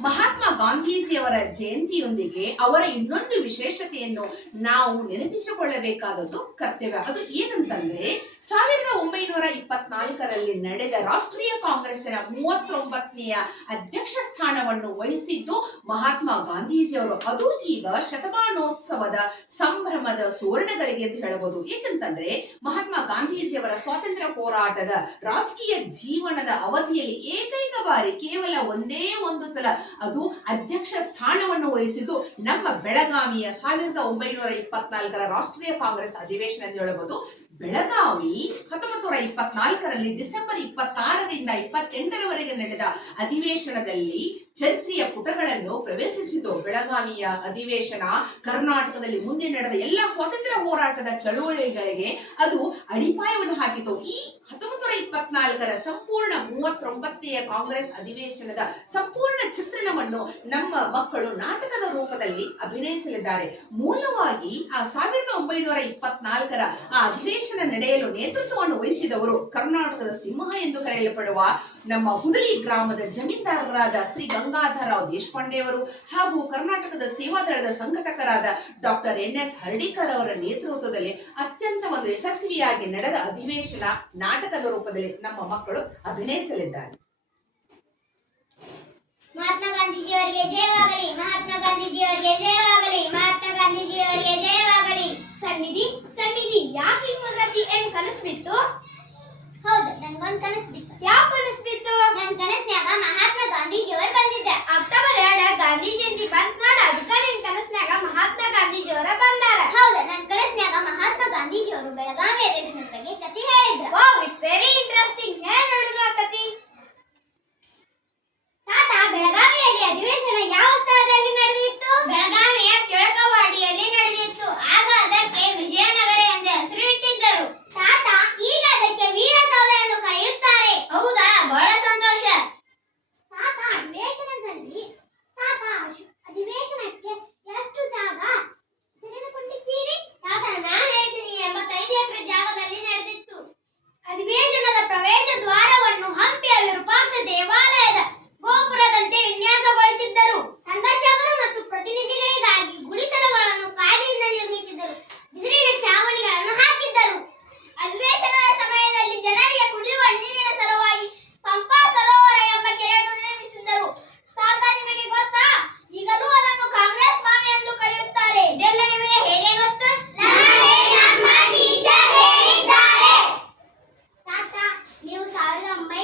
ಮಹಾತ್ಮ ಗಾಂಧೀಜಿಯವರ ಜಯಂತಿಯೊಂದಿಗೆ ಅವರ ಇನ್ನೊಂದು ವಿಶೇಷತೆಯನ್ನು ನಾವು ನೆನಪಿಸಿಕೊಳ್ಳಬೇಕಾದದ್ದು ಕರ್ತವ್ಯ. ಅದು ಏನಂತಂದ್ರೆ, ಸಾವಿರದ ಒಂಬೈನೂರ ಇಪ್ಪತ್ನಾಲ್ಕರಲ್ಲಿ ನಡೆದ ರಾಷ್ಟ್ರೀಯ ಕಾಂಗ್ರೆಸ್ಸಿನ ಮೂವತ್ತೊಂಬತ್ತನೆಯ ಅಧ್ಯಕ್ಷ ಸ್ಥಾನವನ್ನು ವಹಿಸಿದ್ದು ಮಹಾತ್ಮ ಗಾಂಧೀಜಿಯವರು. ಅದು ಈಗ ಶತಮಾನೋತ್ಸವದ ಸಂಭ್ರಮದ ಸುವರ್ಣಗಳಿಗೆ ಅಂತ ಹೇಳಬಹುದು ಏಕೆಂತಂದ್ರೆ, ಮಹಾತ್ಮ ಗಾಂಧೀಜಿಯವರ ಸ್ವಾತಂತ್ರ್ಯ ಹೋರಾಟದ ರಾಜಕೀಯ ಜೀವನದ ಅವಧಿಯಲ್ಲಿ ಏಕೈಕ ಬಾರಿ ಕೇವಲ ಒಂದೇ ಒಂದು ಸಲ ಅದು ಅಧ್ಯಕ್ಷ ಸ್ಥಾನವನ್ನು ವಹಿಸಿದ್ದು ನಮ್ಮ ಬೆಳಗಾವಿಯ ಸಾವಿರದ ಒಂಬೈನೂರ ಇಪ್ಪತ್ನಾಲ್ಕರ ರಾಷ್ಟ್ರೀಯ ಕಾಂಗ್ರೆಸ್ ಅಧಿವೇಶನ ಎಂದು ಹೇಳಬಹುದು. ಬೆಳಗಾವಿ ಹತ್ತೊಂಬತ್ತು ನೂರ ಇಪ್ಪತ್ನಾಲ್ಕರಲ್ಲಿ ಡಿಸೆಂಬರ್ ಇಪ್ಪತ್ತಾರರಿಂದ ಇಪ್ಪತ್ತೆಂಟರವರೆಗೆ ನಡೆದ ಅಧಿವೇಶನದಲ್ಲಿ ಚರಿತ್ರೆಯ ಪುಟಗಳನ್ನು ಪ್ರವೇಶಿಸಿತು. ಬೆಳಗಾವಿಯ ಅಧಿವೇಶನ ಕರ್ನಾಟಕದಲ್ಲಿ ಮುಂದೆ ನಡೆದ ಎಲ್ಲ ಸ್ವಾತಂತ್ರ್ಯ ಹೋರಾಟದ ಚಳುವಳಿಗಳಿಗೆ ಅದು ಅಡಿಪಾಯವನ್ನು ಹಾಕಿತು. ಈ ಹತ್ತೊಂಬತ್ತು ನೂರ ಇಪ್ಪತ್ನಾಲ್ಕರ ಸಂಪೂರ್ಣ ಮೂವತ್ತೊಂಬತ್ತೆಯ ಕಾಂಗ್ರೆಸ್ ಅಧಿವೇಶನದ ಸಂಪೂರ್ಣ ಚಿತ್ರಣವನ್ನು ನಮ್ಮ ಮಕ್ಕಳು ನಾಟಕದ ರೂಪದಲ್ಲಿ ಅಭಿನಯಿಸಲಿದ್ದಾರೆ. ಮೂಲವಾಗಿ ಆ ಸಾವಿರದ ಒಂಬೈನೂರ ಇಪ್ಪತ್ನಾಲ್ಕರ ಆ ಅಧಿವೇಶನ ನಡೆಯಲು ನೇತೃತ್ವವನ್ನು ವಹಿಸಿದವರು ಕರ್ನಾಟಕದ ಸಿಂಹ ಎಂದು ಕರೆಯಲ್ಪಡುವ ನಮ್ಮ ಹುದಲಿ ಗ್ರಾಮದ ಜಮೀನ್ದಾರರಾದ ಶ್ರೀ ಗಂಗಾಧರರಾವ್ ದೇಶಪಾಂಡೆ ಅವರು ಹಾಗೂ ಕರ್ನಾಟಕದ ಸೇವಾದಳದ ಸಂಘಟಕರಾದ ಡಾಕ್ಟರ್ ಎನ್ ಎಸ್ ಹರ್ಡಿಕರ್ ಅವರ ನೇತೃತ್ವದಲ್ಲಿ ಅತ್ಯಂತ ಒಂದು ಯಶಸ್ವಿಯಾಗಿ ನಡೆದ ಅಧಿವೇಶನ ನಾಟಕದ ರೂಪದಲ್ಲಿ ನಮ್ಮ ಮಕ್ಕಳು ಅಭಿನಯಿಸಲಿದ್ದಾರೆ. ಮಹಾತ್ಮ ಗಾಂಧೀಜಿಯವರಿಗೆ ಜಯವಾಗಲಿ, ಮಹಾತ್ಮ ಗಾಂಧೀಜಿಯವರಿಗೆ ಜಯವಾಗಲಿ, ಮಹಾತ್ಮ ಗಾಂಧೀಜಿಯವರಿಗೆ ಜಯವಾಗಲಿ. ಸನ್ನಿಧಿ ಸನ್ನಿಧಿ, ಯಾಕೆ ಕನಸು ಬಿತ್ತು? ಹೌದು, ನಂಗೊಂದು ಕನಸು ಬಿತ್ತು. ಯಾವ ಕನಸು ¿verdad?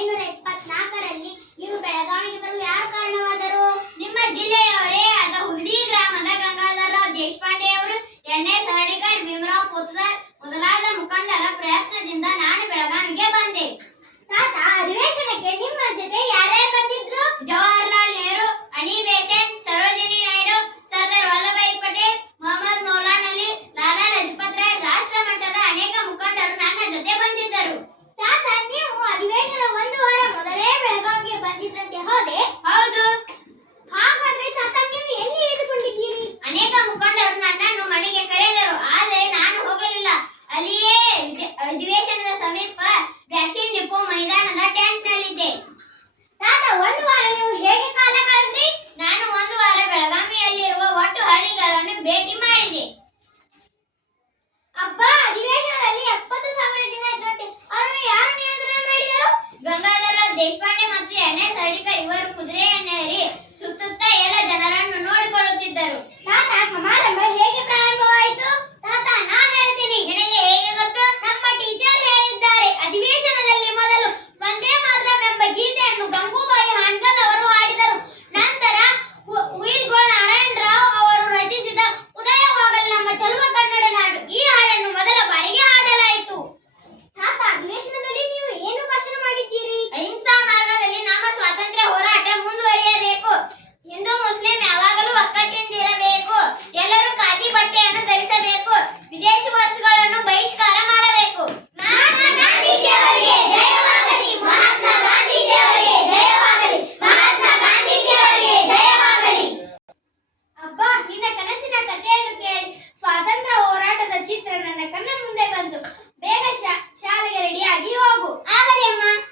ಒಂಬೈನೂರ ಇಪ್ಪತ್ನಾಲ್ಕರಲ್ಲಿ ನೀವು ಬೆಳಗಾವಿಗೆ ಬರಲು ಯಾರು ಕಾರಣವಾದರು? ನಿಮ್ಮ ಜಿಲ್ಲೆಯವರೇ ಆದ ಹುಲಿ ಗ್ರಾಮದ ಗಂಗಾಧರರಾವ್ ದೇಶಪಾಂಡೆ ಅವರು. ಎಣ್ಣೆ, ಸರಡಿಗರ್ ಭೀಮರಾವ್ ಪೋತದಾರ್ ಮೊದಲಾದ ಮುಖಂಡರ ಪ್ರಯತ್ನದಿಂದ ನಾನು ತೊರೆದರು ಆದರೆ ನಾನು ಹೋಗಲಿಲ್ಲ. ಅಲ್ಲಿಯೇ ಅಧಿವೇಶನದ ಸಮೀಪ ವ್ಯಾಕ್ಸಿನ್ ಡಿಪೋ ಮೈದಾನದ ಟ್ಯಾಂಕ್ ನಲ್ಲಿದ್ದೆ ತಾತ, ಒಂದು ವಾರ ನೀವು ಹೇಗೆ ಕಾಲ ಕಳೆದ್ರಿ? ನಾನು ಒಂದು ವಾರ ಬೆಳಗಾವಿಯಲ್ಲಿರುವ ಒಟ್ಟು ಹಳ್ಳಿಗಳನ್ನು ಭೇಟಿ ಮಾಡಿ ಹಾಡು ಈ ಹಾಡನ್ನು ಮೊದಲ ಬಾರಿಗೆ ಹಾಡಲಾಯಿತು. ತಾತ ಅಧಿವೇಶನದಲ್ಲಿ ನೀವು ಏನು ಭಾಷಣ ಮಾಡಿದ್ದೀರಿ? ಅಹಿಂಸಾ ಮಾರ್ಗದಲ್ಲಿ ನಮ್ಮ ಸ್ವಾತಂತ್ರ್ಯ ಹೋರಾಟ ಮುಂದುವರಿಯಬೇಕು. ಹಿಂದೂ, ಮುಸ್ಲಿಂ ಯಾವಾಗಲೂ ಒಕ್ಕಟ್ಟಿನಿಂದಿರಬೇಕು. ಎಲ್ಲರೂ ಖಾದಿ ಬಟ್ಟೆಯನ್ನು ಧರಿಸಬೇಕು. ವಿದೇಶಿ ವಸ್ತುಗಳನ್ನು ಬಹಿಷ್ಕಾರ ಮಾಡಬೇಕು. ಅಬ್ಬಾ, ನಿನ್ನ ಕನಸಿನ ಕಥೆಯನ್ನು ಕೇಳಿ. ಸ್ವಾತಂತ್ರ್ಯ ಹೋರಾಟದ ಚಿತ್ರ ನನ್ನ ಕಣ್ಣ ಮುಂದೆ ಬಂತು. ಬೇಗ ಶಾಲೆಗೆ ರೆಡಿಯಾಗಿ ಹೋಗು. ಆಗಲಿ ಅಮ್ಮ.